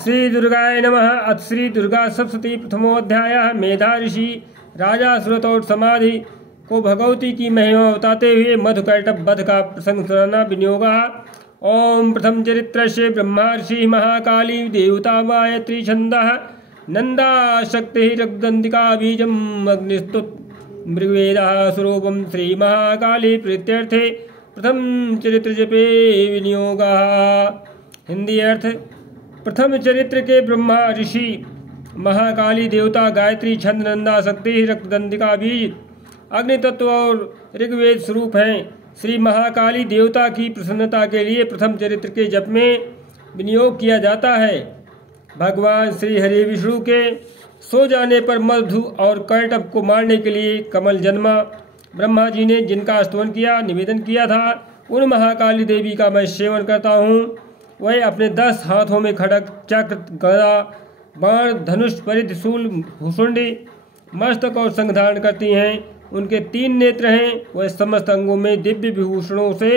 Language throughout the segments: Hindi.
श्री दुर्गाय नमः। अथ श्री दुर्गा सप्तशती प्रथमोध्याय। मेधा ऋषि राजा सुरत और समाधि को भगवती की महिमा बताते हुए मधुकैटभ वध का प्रसंग सुनाना। विनियोग। ओम प्रथम चरित्र से ब्रह्मा ऋषि महाकाली देवता गायत्री छंदः नंदा शक्ति रक्तदंतिका बीजम अग्निस्तुत मृगवेदा स्वरूपम श्री महाकाली प्रीत्यर्थे प्रथम चरित्र जपे विनियोग। हिंदी अर्थ। प्रथम चरित्र के ब्रह्मा ऋषि महाकाली देवता गायत्री छंद नंदा शक्ति रक्तदंतिका बीज अग्नि तत्व और ऋग्वेद स्वरूप हैं। श्री महाकाली देवता की प्रसन्नता के लिए प्रथम चरित्र के जप में विनियोग किया जाता है। भगवान श्री हरि विष्णु के सो जाने पर मधु और कैटभ को मारने के लिए कमल जन्मा। ब्रह्मा जी ने जिनका स्तवन किया, निवेदन किया था, उन महाकाली देवी का मैं सेवन करता हूँ। वह अपने 10 हाथों में खड़ग, चक्र, गदा, बाण, धनुष, परिध, शूल, भूषुंडी, मस्तक और संग धारण करती हैं। उनके 3 नेत्र हैं। वह समस्त अंगों में दिव्य विभूषणों से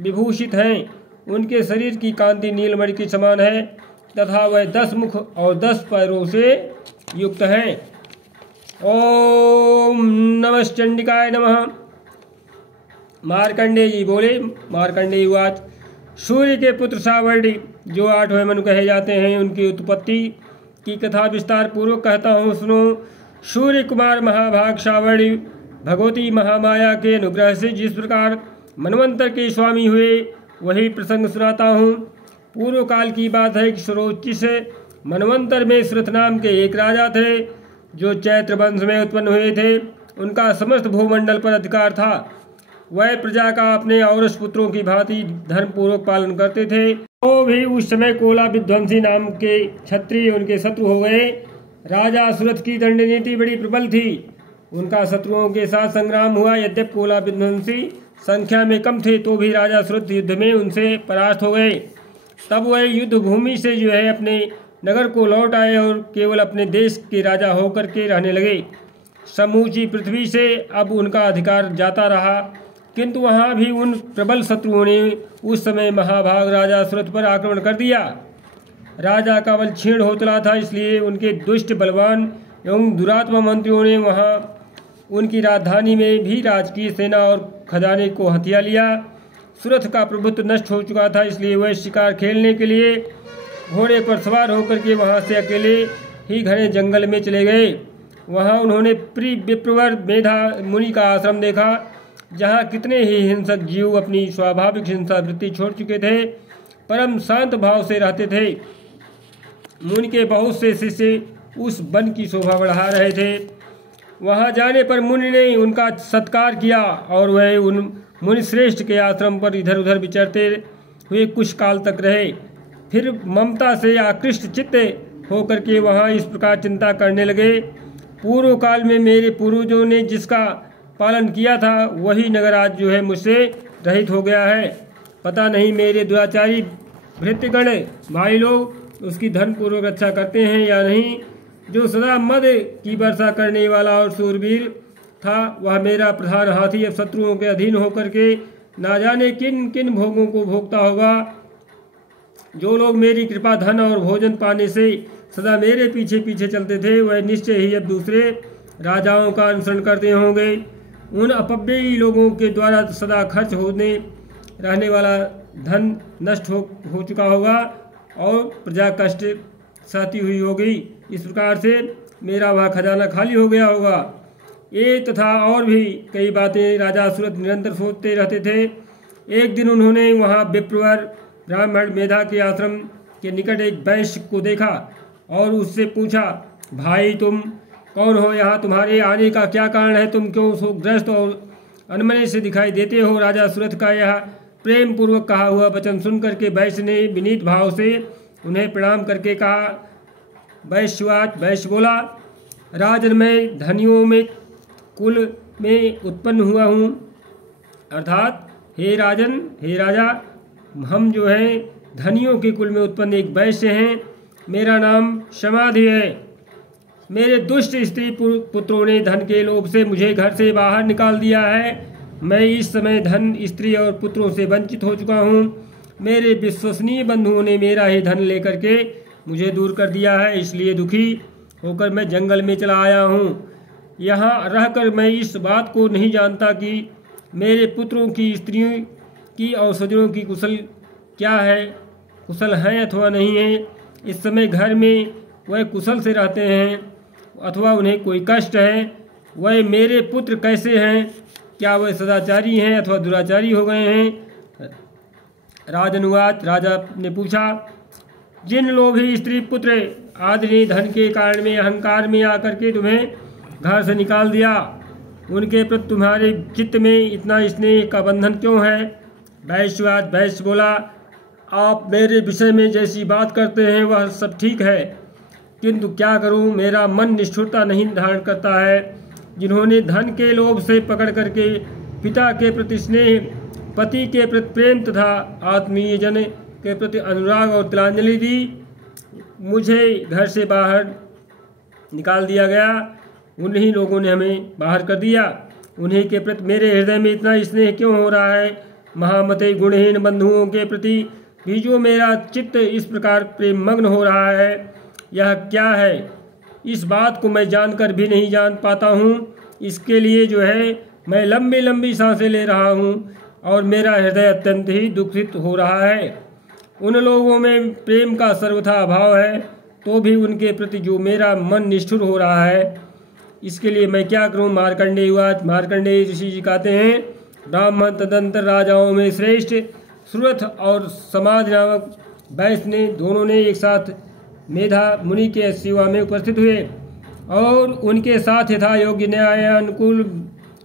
विभूषित हैं। उनके शरीर की कांति नीलमणि के समान है तथा वह 10 मुख और 10 पैरों से युक्त हैं। ओम नमश्चंडिकाय नमः। मार्कंडेय जी बोले। मार्कंडेय उवाच। सूर्य के पुत्र सावर्णी जो 8वें मनु कहे जाते हैं, उनकी उत्पत्ति की कथा विस्तार पूर्वक कहता हूँ, सुनो। सूर्य कुमार महाभाग सावर्णी भगवती महामाया के अनुग्रह से जिस प्रकार मनवंतर के स्वामी हुए, वही प्रसंग सुनाता हूँ। पूर्व काल की बात है कि सुरोचिष मनवंतर में सुरथ नाम के एक राजा थे, जो चैत्र वंश में उत्पन्न हुए थे। उनका समस्त भूमंडल पर अधिकार था। वह प्रजा का अपने औरस पुत्रों की भांति धर्म पूर्वक पालन करते थे। तो भी उस समय कोला विध्वंसी नाम के क्षत्रिय उनके शत्रु हो गए। राजा सुरथ की दंड नीति बड़ी प्रबल थी। उनका शत्रुओं के साथ संग्राम हुआ। यद्यप कोला विध्वंसी संख्या में कम थे, तो भी राजा सुरथ युद्ध में उनसे परास्त हो गए। तब वह युद्ध भूमि से अपने नगर को लौट आए और केवल अपने देश के राजा होकर के रहने लगे। समूची पृथ्वी से अब उनका अधिकार जाता रहा, किंतु वहाँ भी उन प्रबल शत्रुओं ने उस समय महाभाग राजा सुरथ पर आक्रमण कर दिया। राजा का बल क्षीण हो चला था, इसलिए उनके दुष्ट बलवान एवं दुरात्मा मंत्रियों ने वहाँ उनकी राजधानी में भी राजकीय सेना और खजाने को हथिया लिया। सुरथ का प्रभुत्व नष्ट हो चुका था, इसलिए वह शिकार खेलने के लिए घोड़े पर सवार होकर के वहाँ से अकेले ही घने जंगल में चले गए। वहाँ उन्होंने प्रिय विप्रवर मेधा मुनि का आश्रम देखा, जहाँ कितने ही हिंसक जीव अपनी स्वाभाविक हिंसा वृत्ति छोड़ चुके थे, परम शांत भाव से रहते थे। मुनि के बहुत से शिष्य उस वन की शोभा बढ़ा रहे थे। वहाँ जाने पर मुनि ने उनका सत्कार किया और वह उन मुनि श्रेष्ठ के आश्रम पर इधर उधर विचरते हुए कुछ काल तक रहे। फिर ममता से आकृष्ट चित्त होकर के वहाँ इस प्रकार चिंता करने लगे, पूर्व काल में मेरे पूर्वजों ने जिसका पालन किया था, वही नगर आज मुझसे रहित हो गया है। पता नहीं मेरे दुराचारी भृत्यगण भाई लोग उसकी धर्मपूर्वक रक्षा करते हैं या नहीं। जो सदा मद की वर्षा करने वाला और शूरवीर था, वह मेरा प्रधान हाथी अब शत्रुओं के अधीन होकर के ना जाने किन किन भोगों को भोगता होगा। जो लोग मेरी कृपा, धन और भोजन पाने से सदा मेरे पीछे पीछे चलते थे, वह निश्चय ही अब दूसरे राजाओं का अनुसरण करते होंगे। उन अपव्ययी लोगों के द्वारा सदा खर्च होने रहने वाला धन नष्ट हो चुका होगा और प्रजा कष्ट सहती हुई होगी। इस प्रकार से मेरा वह खजाना खाली हो गया होगा। ये तथा और भी कई बातें राजा सुरथ निरंतर सोचते रहते थे। एक दिन उन्होंने वहाँ विप्रवर ब्राह्मण मेधा के आश्रम के निकट एक वैश्य को देखा और उससे पूछा, भाई तुम कौन हो? यहाँ तुम्हारे आने का क्या कारण है? तुम क्यों शोकग्रस्त और अनमने से दिखाई देते हो? राजा सुरथ का यह प्रेम पूर्वक कहा हुआ वचन सुनकर के वैश्य ने विनीत भाव से उन्हें प्रणाम करके कहा। वैश्य बोला, राजन मैं धनियों में कुल में उत्पन्न हुआ हूँ, अर्थात हे राजन, हे राजा, हम धनियों के कुल में उत्पन्न एक वैश्य हैं। मेरा नाम समाधि है। मेरे दुष्ट स्त्री पुत्रों ने धन के लोभ से मुझे घर से बाहर निकाल दिया है। मैं इस समय धन, स्त्री और पुत्रों से वंचित हो चुका हूँ। मेरे विश्वसनीय बंधुओं ने मेरा ही धन लेकर के मुझे दूर कर दिया है, इसलिए दुखी होकर मैं जंगल में चला आया हूँ। यहाँ रहकर मैं इस बात को नहीं जानता कि मेरे पुत्रों की, स्त्रियों की और स्वजनों की कुशल क्या है, कुशल हैं अथवा नहीं है। इस समय घर में वह कुशल से रहते हैं अथवा उन्हें कोई कष्ट है। वह मेरे पुत्र कैसे हैं, क्या वह सदाचारी हैं अथवा दुराचारी हो गए हैं। राजनुवाद, राजा ने पूछा, जिन लोभी स्त्री पुत्र आदि ने धन के कारण में अहंकार में आकर के तुम्हें घर से निकाल दिया, उनके प्रति तुम्हारे चित्त में इतना स्नेह का बंधन क्यों है। वैश्यवाद, वैश्य बोला, आप मेरे विषय में जैसी बात करते हैं वह सब ठीक है, किंतु क्या करूं, मेरा मन निष्ठुरता नहीं धारण करता है। जिन्होंने धन के लोभ से पकड़ करके पिता के प्रति स्नेह, पति के प्रति प्रेम तथा आत्मीय जन के प्रति अनुराग और तिलांजलि दी, मुझे घर से बाहर निकाल दिया गया। उन्हीं लोगों ने हमें बाहर कर दिया। उन्हीं के प्रति मेरे हृदय में इतना स्नेह क्यों हो रहा है। महामते गुणहीन बंधुओं के प्रति भी जो मेरा चित्त इस प्रकार प्रेम मग्न हो रहा है, यह क्या है। इस बात को मैं जानकर भी नहीं जान पाता हूँ। इसके लिए जो है मैं लंबी लंबी सांसें ले रहा हूँ और मेरा हृदय अत्यंत ही दुखित हो रहा है। उन लोगों में प्रेम का सर्वथा अभाव है, तो भी उनके प्रति जो मेरा मन निष्ठुर हो रहा है, इसके लिए मैं क्या करूं। मार्कंडेय उवाच, मार्कंडेय ऋषि जी कहते हैं, ब्राह्मण तदंतर राजाओं में श्रेष्ठ सुरथ और समाज नामक वैश्य ने दोनों ने एक साथ मेधा मुनि के सेवा में उपस्थित हुए और उनके साथ यथा योग्य न्याय अनुकूल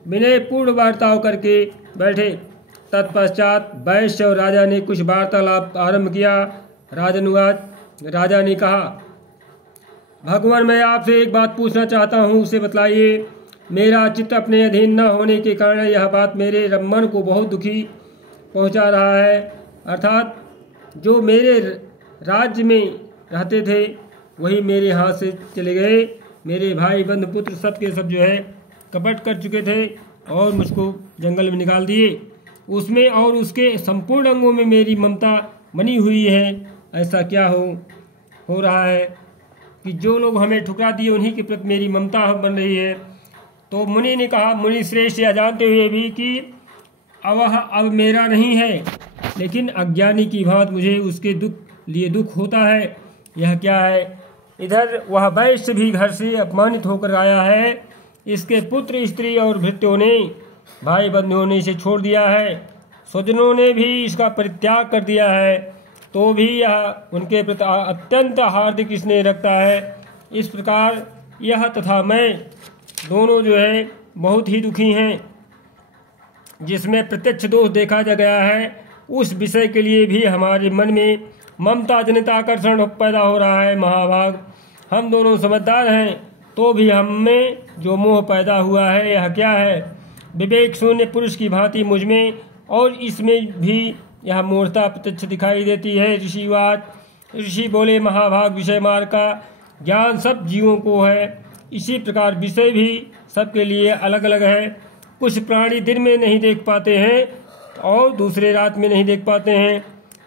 विनय पूर्ण वार्ताओं करके बैठे। तत्पश्चात वैश्य और राजा ने कुछ वार्तालाप आरंभ किया। राजनुवाद, राजा ने कहा, भगवान, मैं आपसे एक बात पूछना चाहता हूँ, उसे बतलाइए। मेरा चित्त अपने अधीन न होने के कारण यह बात मेरे मन को बहुत दुखी पहुँचा रहा है। अर्थात जो मेरे राज्य में रहते थे वही मेरे हाथ से चले गए। मेरे भाई बंधु पुत्र सब के सब जो है कपट कर चुके थे और मुझको जंगल में निकाल दिए। उसमें और उसके संपूर्ण अंगों में मेरी ममता बनी हुई है। ऐसा क्या हो रहा है कि जो लोग हमें ठुकरा दिए उन्हीं के प्रति मेरी ममता बन रही है। तो मुनि ने कहा, मुनि श्रेष्ठ यह जानते हुए भी कि वह अब मेरा नहीं है, लेकिन अज्ञानी की भांति मुझे उसके लिए दुख होता है। यह क्या है। इधर वह वैश्य भी घर से अपमानित होकर आया है। इसके पुत्र, स्त्री और भृत्यों ने, भाई बंधुओं ने इसे छोड़ दिया है। स्वजनों ने भी इसका परित्याग कर दिया है, तो भी यह उनके प्रति अत्यंत हार्दिक स्नेह रखता है। इस प्रकार यह तथा मैं दोनों जो है बहुत ही दुखी हैं। जिसमें प्रत्यक्ष दोष देखा जा गया है, उस विषय के लिए भी हमारे मन में ममता जनित आकर्षण पैदा हो रहा है। महाभाग, हम दोनों समझदार हैं, तो भी हम में जो मोह पैदा हुआ है यह क्या है। विवेक शून्य पुरुष की भांति मुझ में और इसमें भी यह मूर्खता प्रत्यक्ष दिखाई देती है। ऋषि बोले, महाभाग, विषय मार्ग का ज्ञान सब जीवों को है, इसी प्रकार विषय भी सबके लिए अलग अलग है। कुछ प्राणी दिन में नहीं देख पाते हैं और दूसरे रात में नहीं देख पाते हैं,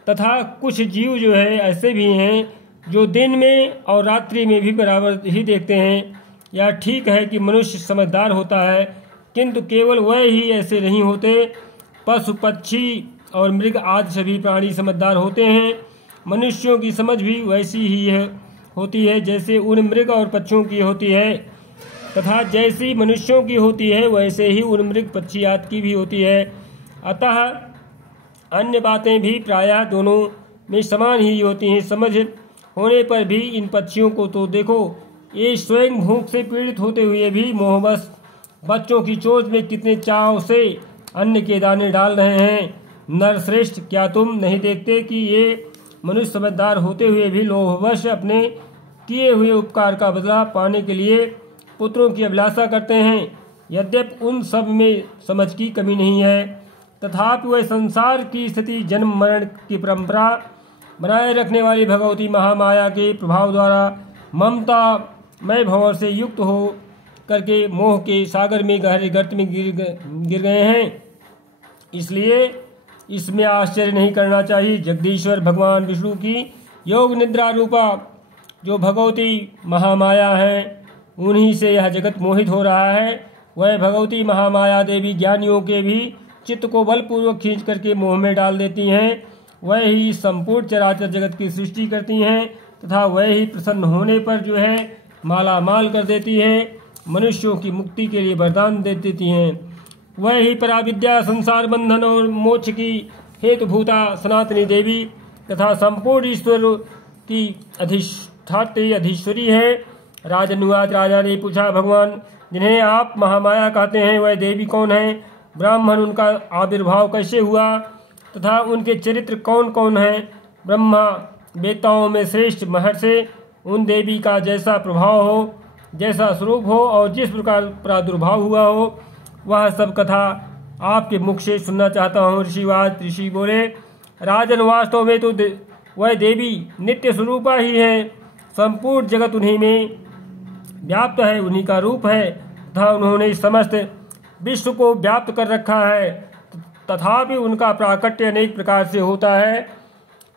तथा कुछ जीव जो है ऐसे भी हैं जो दिन में और रात्रि में भी बराबर ही देखते हैं। यह ठीक है कि मनुष्य समझदार होता है, किंतु केवल वह ही ऐसे नहीं होते। पशु, पक्षी और मृग आदि सभी प्राणी समझदार होते हैं। मनुष्यों की समझ भी वैसी ही होती है जैसे उन मृग और पक्षियों की होती है, तथा जैसी मनुष्यों की होती है वैसे ही उन मृग, पक्षी आदि की भी होती है। अतः अन्य बातें भी प्रायः दोनों में समान ही होती हैं। समझ होने पर भी इन पक्षियों को तो देखो, ये स्वयं भूख से पीड़ित होते हुए भी मोहबस बच्चों की चोंच में कितने चाव से अन्न के दाने डाल रहे हैं। नरश्रेष्ठ, क्या तुम नहीं देखते कि ये मनुष्य समझदार होते हुए भी लोभवश अपने किए हुए उपकार का बदला पाने के लिए पुत्रों की अभिलाषा करते हैं। यद्यपि उन सब में समझ की कमी नहीं है, तथापि वह संसार की स्थिति, जन्म मरण की परंपरा बनाए रखने वाली भगवती महामाया के प्रभाव द्वारा ममता मय भंवर से युक्त हो करके मोह के सागर में गहरे गर्त में गिर गए हैं। इसलिए इसमें आश्चर्य नहीं करना चाहिए। जगदीश्वर भगवान विष्णु की योग निद्रा रूपा जो भगवती महामाया हैं उन्हीं से यह जगत मोहित हो रहा है। वह भगवती महामाया देवी ज्ञानियों के भी चित्त को बलपूर्वक खींच करके मोह में डाल देती हैं। वह ही संपूर्ण चराचर जगत की सृष्टि करती हैं तथा वह ही प्रसन्न होने पर जो है माला माल कर देती हैं, मनुष्यों की मुक्ति के लिए वरदान दे देती हैं। वह ही पराविद्या, संसार बंधन और मोक्ष की हेतुभूता सनातनी देवी तथा संपूर्ण ईश्वर की अधिष्ठात्री अधीश्वरी है। राजनुवाद, राजा ने पूछा, भगवान जिन्हें आप महामाया कहते हैं वह देवी कौन है? ब्राह्मण उनका आविर्भाव कैसे हुआ तथा उनके चरित्र कौन कौन हैं? ब्रह्मा वेताओं में श्रेष्ठ महर्षि, उन देवी का जैसा प्रभाव हो, जैसा स्वरूप हो और जिस प्रकार प्रादुर्भाव हुआ हो, वह सब कथा आपके मुख से सुनना चाहता हूँ। ऋषि बोले, राजन वास्तव में तो वह देवी नित्य स्वरूपा ही है। संपूर्ण जगत उन्हीं में व्याप्त है, उन्हीं का रूप है तथा उन्होंने समस्त विश्व को व्याप्त कर रखा है। तथापि उनका प्राकट्य अनेक प्रकार से होता है।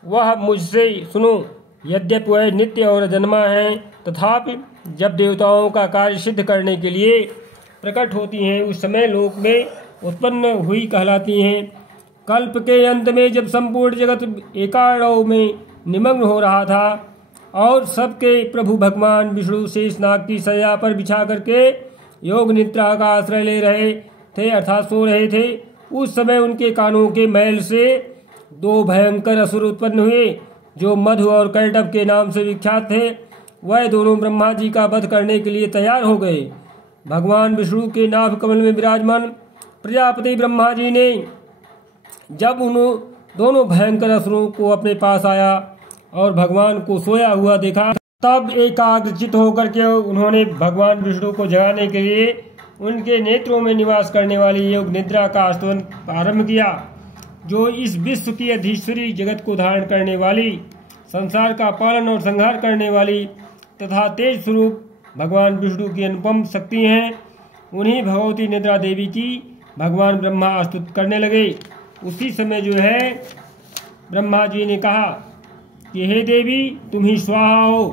वह मुझसे सुनो, यद्यपि वह नित्य और जन्मा है तथापि जब देवताओं का कार्य सिद्ध करने के लिए प्रकट होती हैं उस समय लोक में उत्पन्न हुई कहलाती हैं। कल्प के अंत में जब संपूर्ण जगत एकाड़ों में निमग्न हो रहा था और सबके प्रभु भगवान विष्णु शेषनाग की शैया पर बिछा करके योग निद्रा का आश्रय ले रहे थे अर्थात सो रहे थे, उस समय उनके कानों के मैल से दो भयंकर असुर उत्पन्न हुए जो मधु और कैटभ के नाम से विख्यात थे। वह दोनों ब्रह्मा जी का वध करने के लिए तैयार हो गए। भगवान विष्णु के नाभ कमल में विराजमान प्रजापति ब्रह्मा जी ने जब उन दोनों भयंकर असुरों को अपने पास आया और भगवान को सोया हुआ देखा, तब एकाग्रचित होकर के उन्होंने भगवान विष्णु को जगाने के लिए उनके नेत्रों में निवास करने वाली योग निद्रा का आस्तवन आरंभ किया, जो इस विश्व की अधीश्वरी, जगत को धारण करने वाली, संसार का पालन और संहार करने वाली तथा तेज स्वरूप भगवान विष्णु की अनुपम शक्ति हैं। उन्हीं भगवती निद्रा देवी की भगवान ब्रह्मा स्तुति करने लगे। उसी समय जो है ब्रह्मा जी ने कहा कि हे देवी, तुम ही स्वाहा हो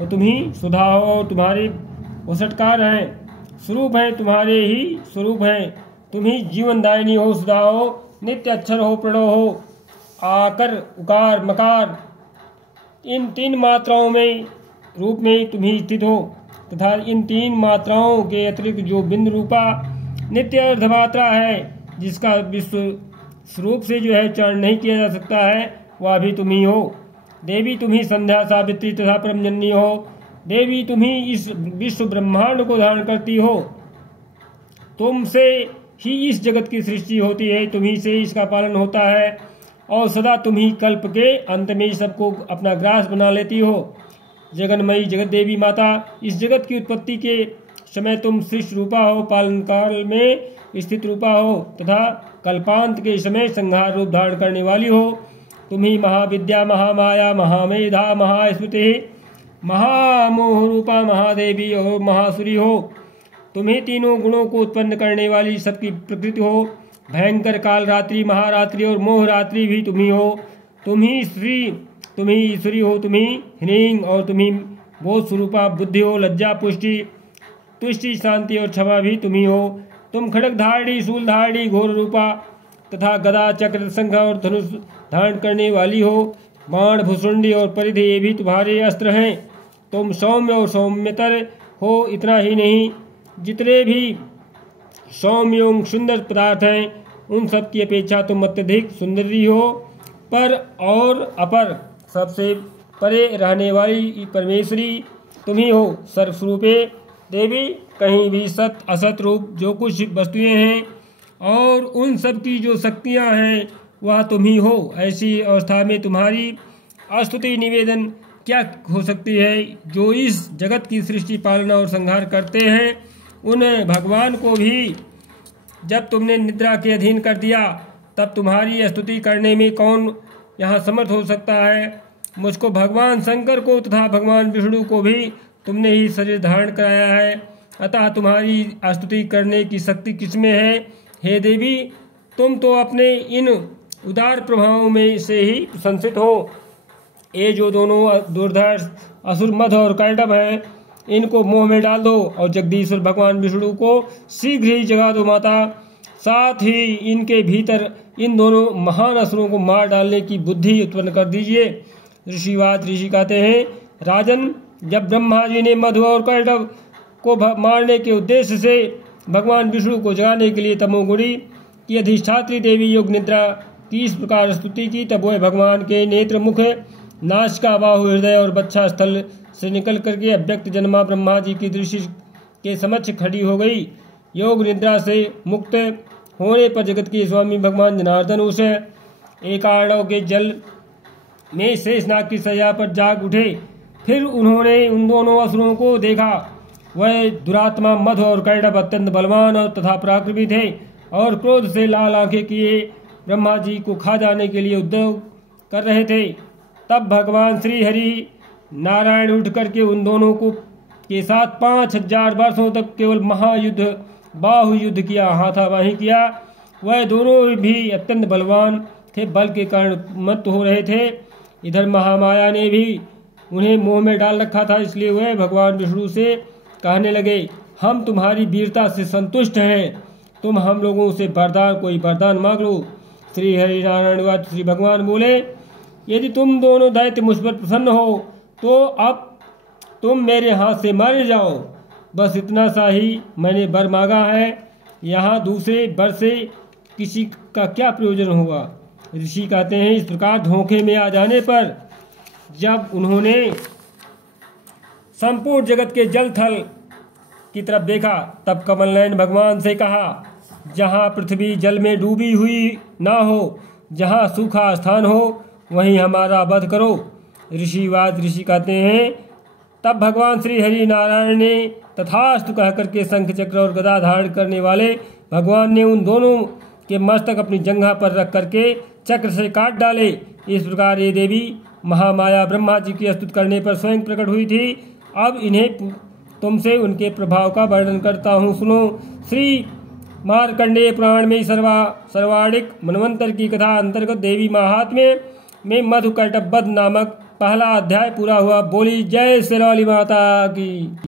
और तुम ही सुधा हो और तुम्हारे वसटकार हैं, स्वरूप हैं, तुम्हारे ही स्वरूप हैं, तुम ही जीवनदायिनी हो, सुधा हो, नित्य अक्षर हो, प्रणव हो, आकर, उकार, मकार, इन तीन मात्राओं में रूप में तुम ही स्थित हो तथा इन तीन मात्राओं के अतिरिक्त जो बिंदु रूपा नित्य अर्धमात्रा है जिसका विश्व स्वरूप से जो है चरण नहीं किया जा सकता है, वह भी तुम ही हो। देवी तुम ही संध्या, सावित्री तथा परमजननी हो। देवी तुम ही इस विश्व ब्रह्मांड को धारण करती हो। तुमसे ही इस जगत की सृष्टि होती है, तुम ही से इसका पालन होता है और सदा तुम ही कल्प के अंत में सबको अपना ग्रास बना लेती हो। जगन्मयी जगत देवी माता, इस जगत की उत्पत्ति के समय तुम सृष्टि रूपा हो, पालन काल में स्थित रूपा हो तथा कल्पांत के समय संहार रूप धारण करने वाली हो। तुम ही महाविद्या, महामाया, महामेधा, महास्मृति, महामोह रूपा महादेवी और महासुरी हो। तुम ही तीनों गुणों को उत्पन्न करने वाली सबकी प्रकृति हो। भयंकर काल रात्रि, महारात्रि और मोह रात्रि भी तुम ही हो। तुम ही श्री, तुम ही ईश्वरी हो। तुम ही ह्रीं और तुम ही बोध स्वरूपा बुद्धि हो। लज्जा, पुष्टि, तुष्टि, शांति और क्षमा भी तुम ही हो। तुम खड़ग धारणी, शूल धारणी, घोर रूपा तथा गदा, चक्र, शंख और धनुष धारण करने वाली हो। बाण, भुसुंडी और परिधि ये भी तुम्हारे अस्त्र हैं। तुम सौम्य और सौम्यतर हो। इतना ही नहीं, जितने भी सौम्य एवं सुंदर पदार्थ हैं उन सब की अपेक्षा तुम अत्यधिक सुंदरी हो। पर और अपर सबसे परे रहने वाली परमेश्वरी तुम ही हो। सर्वस्वरूपे देवी, कहीं भी सत असत रूप जो कुछ वस्तुएं हैं और उन सब की जो शक्तियां हैं वह तुम ही हो। ऐसी अवस्था में तुम्हारी स्तुति निवेदन क्या हो सकती है? जो इस जगत की सृष्टि, पालना और संहार करते हैं उन भगवान को भी जब तुमने निद्रा के अधीन कर दिया तब तुम्हारी स्तुति करने में कौन यहाँ समर्थ हो सकता है? मुझको भगवान शंकर को तथा भगवान विष्णु को भी तुमने ही शरीर धारण कराया है, अतः तुम्हारी स्तुति करने की शक्ति किसमें है? हे देवी, तुम तो अपने इन उदार प्रभावों में से ही प्रशंसित हो। ये जो दोनों दुर्धर्ष असुर मद और कैटभ हैं, इनको मोह में डाल दो और जगदीश्वर भगवान विष्णु को शीघ्र ही जगा दो माता। साथ ही इनके भीतर इन दोनों महान असुरों को मार डालने की बुद्धि उत्पन्न कर दीजिए। ऋषि कहते हैं, राजन, जब ब्रह्मा जी ने मधु और कैटभ को मारने के उद्देश्य से भगवान विष्णु को जगाने के लिए तमोगुणी की अधिष्ठात्री देवी योग निद्रा की इस प्रकार स्तुति की, तब वह भगवान के नेत्र, मुख, नासिका, बाहु, हृदय और बच्छा स्थल से निकल करके अव्यक्त जन्मा ब्रह्मा जी की दृष्टि के समक्ष खड़ी हो गई। योग निद्रा से मुक्त होने पर जगत के स्वामी भगवान जनार्दन उस एकाड़व के जल में शेषनाग की सैया पर जाग उठे। फिर उन्होंने उन दोनों असुरों को देखा। वह दुरात्मा मधु और कैटभ अत्यंत बलवान और तथा पराक्रमी थे और क्रोध से लाल आंखें किए ब्रह्मा जी को खा जाने के लिए उद्योग कर रहे थे। तब भगवान श्री हरि नारायण उठ करके उन दोनों को के साथ 5000 वर्षों तक केवल महायुद्ध, बाहु युद्ध किया, हाथापाई किया। वह दोनों भी अत्यंत बलवान थे, बल के कारण मत हो रहे थे। इधर महामाया ने भी उन्हें मोह में डाल रखा था, इसलिए वह भगवान विष्णु से कहने लगे, हम तुम्हारी वीरता से संतुष्ट हैं, तुम हम लोगों से कोई वरदान मांग लो। श्री हरि नारायण श्री भगवान बोले, यदि तुम दोनों दैत्य मुझ पर प्रसन्न हो तो अब तुम मेरे हाथ से मारे जाओ। बस इतना सा ही मैंने वर मांगा है, यहाँ दूसरे वर से किसी का क्या प्रयोजन होगा। ऋषि कहते हैं, इस प्रकार धोखे में आ जाने पर जब उन्होंने संपूर्ण जगत के जल थल की तरफ देखा, तब कमल नयन भगवान से कहा, जहाँ पृथ्वी जल में डूबी हुई ना हो, जहाँ सूखा स्थान हो, वहीं हमारा वध करो। ऋषि कहते हैं, तब भगवान श्री हरि नारायण ने तथास्तु कह करके शंख चक्र और गदा धारण करने वाले भगवान ने उन दोनों के मस्तक अपनी जंघा पर रख करके चक्र से काट डाले। इस प्रकार ये देवी महामाया ब्रह्मा जी की स्तुति करने पर स्वयं प्रकट हुई थी। अब इन्हें तुमसे उनके प्रभाव का वर्णन करता हूँ, सुनो। श्री मार्कंडेय पुराण में सर्वाणिक मनवंतर की कथा अंतर्गत देवी महात्म्य में मधु कैटभ वध नामक पहला अध्याय पूरा हुआ। बोली जय शेरावाली माता की।